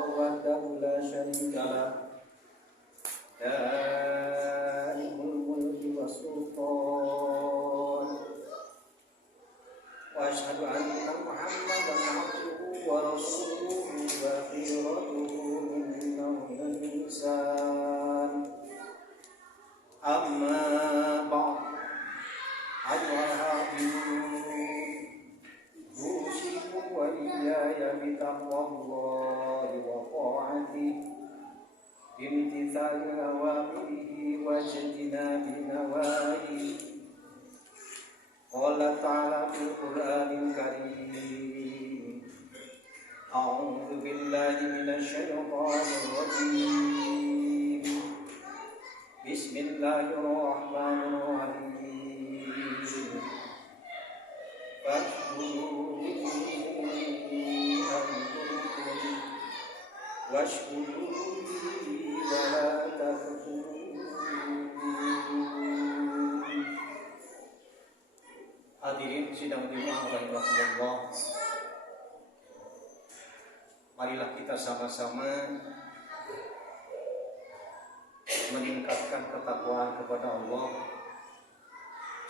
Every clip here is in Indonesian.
الله وحده لا شريك له دائم الملك والسلطان وأشهد أن محمدا عبده ورسوله وخيرته من أمر الإنسان أما بعد أيها العابدون أوصيكم وإياي بتقوى الله وطاعته بامتثال أوامره واجتناب نواهيه. قال تعالى في القرآن الكريم أعوذ بالله من الشيطان الرجيم بسم الله الرحمن الرحيم فاذكروني أذكركم واشكروا لي ولا تكفرون. Hadirin sidang Jumat rahimahullah, marilah kita sama-sama meningkatkan ketakwaan kepada Allah,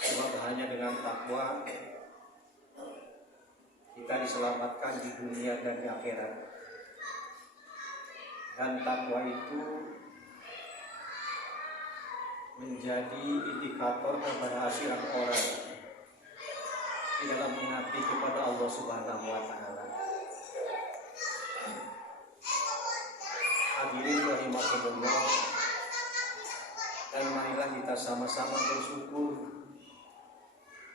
sebab hanya dengan takwa kita diselamatkan di dunia dan di akhirat. Dan takwa itu menjadi indikator keberhasilan orang di dalam mengabdi kepada Allah Subhanahu wa Ta'ala. Hadirin rahimakumullah, dan marilah kita sama-sama bersyukur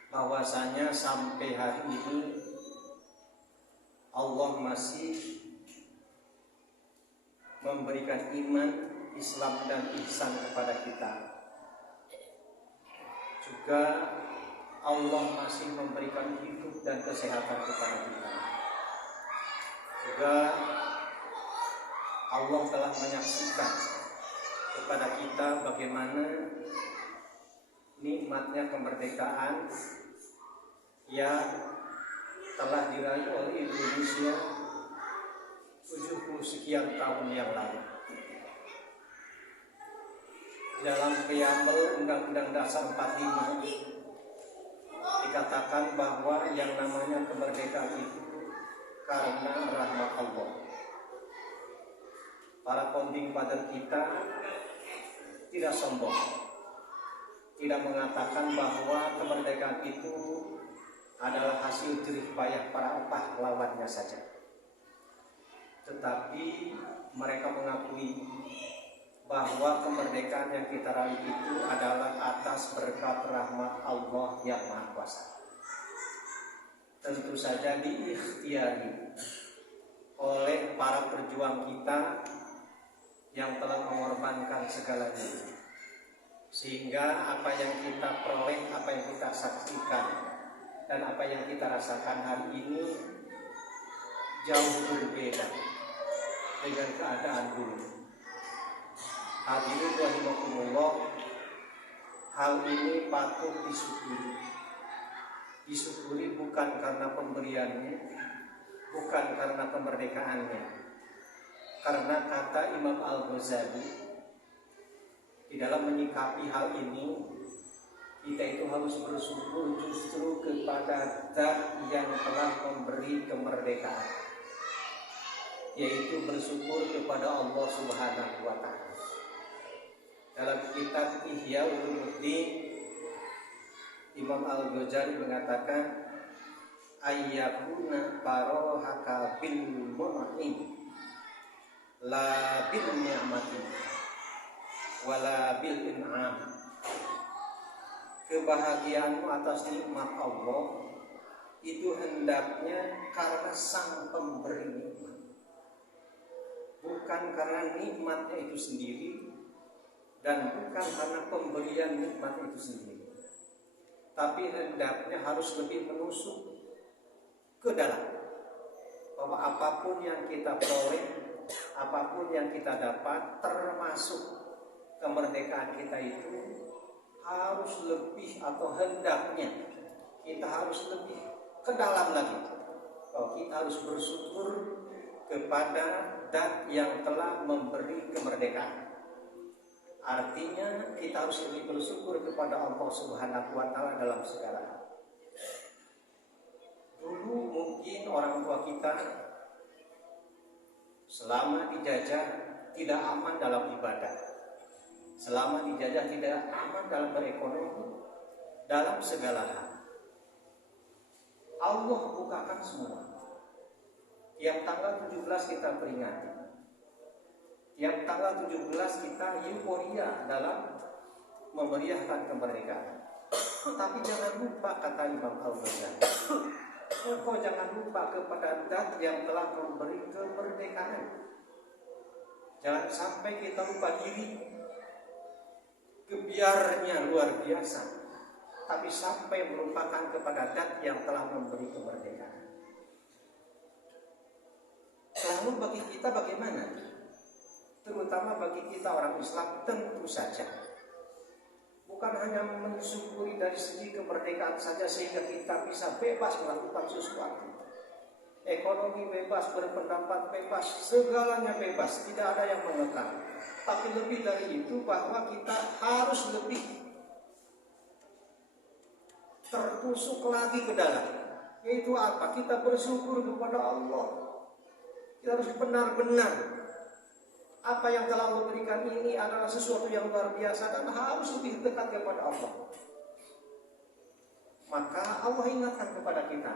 bahwasanya sampai hari ini Allah masih memberikan iman, Islam dan ihsan kepada kita. Juga Allah masih memberikan hidup dan kesehatan kepada kita. Juga Allah telah menyaksikan kepada kita bagaimana nikmatnya kemerdekaan yang telah diraih oleh Indonesia 70 sekian tahun yang lalu. Dalam preambel Undang-Undang Dasar 45 dikatakan bahwa yang namanya kemerdekaan itu karena rahmat Allah. Para founding father kita tidak sombong, tidak mengatakan bahwa kemerdekaan itu adalah hasil jerih payah para pahlawannya saja, tetapi mereka mengakui bahwa kemerdekaan yang kita raih itu adalah atas berkat rahmat Allah yang Maha Kuasa. Tentu saja diikhtiari oleh para perjuang kita yang telah mengorbankan segalanya, sehingga apa yang kita peroleh, apa yang kita saksikan, dan apa yang kita rasakan hari ini jauh berbeda dengan keadaan dulu. Hadirin rahimakumullah, hal ini patut disyukuri. Disyukuri bukan karena pemberiannya, bukan karena kemerdekaannya. Karena kata Imam Al-Ghazali, di dalam menyikapi hal ini, kita itu harus bersyukur justru kepada Zat yang telah memberi kemerdekaan, yaitu bersyukur kepada Allah Subhanahu wa Ta'ala. Dalam kitab Ihya Ulumuddin, Imam Al-Ghazali mengatakan ayyakuna farohaka bil mu'min la bil ni'mati wala bil in'am. Kebahagiaanmu atas nikmat Allah itu hendaknya karena sang pemberi nikmat, bukan karena nikmatnya itu sendiri, dan bukan karena pemberian nikmat itu sendiri, tapi hendaknya harus lebih menusuk ke dalam, bahwa apapun yang kita peroleh, apapun yang kita dapat, termasuk kemerdekaan kita itu harus lebih, atau hendaknya kita harus lebih ke dalam lagi. Kalau kita harus bersyukur kepada zat yang telah memberi kemerdekaan. Artinya kita harus lebih bersyukur kepada Allah Subhanahu wa Ta'ala dalam segala hal. Dulu mungkin orang tua kita selama dijajah tidak aman dalam ibadah, selama dijajah tidak aman dalam berekonomi, dalam segala hal. Allah bukakan semua. Tiap tanggal 17 kita peringati. Tiap tanggal 17 kita euforia dalam memeriahkan kemerdekaan. Tapi jangan lupa, kata Imam Al-Ghazali, engkau jangan lupa kepada zat yang telah memberi kemerdekaan. Jangan sampai kita lupa diri. Kebiarnya luar biasa, tapi sampai melupakan kepada zat yang telah memberi kemerdekaan. Lalu bagi kita bagaimana? Terutama bagi kita orang Islam, tentu saja bukan hanya mensyukuri dari segi kemerdekaan saja sehingga kita bisa bebas melakukan sesuatu. Ekonomi bebas, berpendapat bebas, segalanya bebas, tidak ada yang mengekang. Tapi lebih dari itu, bahwa kita harus lebih tertusuk lagi ke dalam. Yaitu apa? Kita bersyukur kepada Allah. Kita harus benar-benar apa yang telah Allah berikan ini adalah sesuatu yang luar biasa dan harus lebih dekat kepada Allah. Maka Allah ingatkan kepada kita,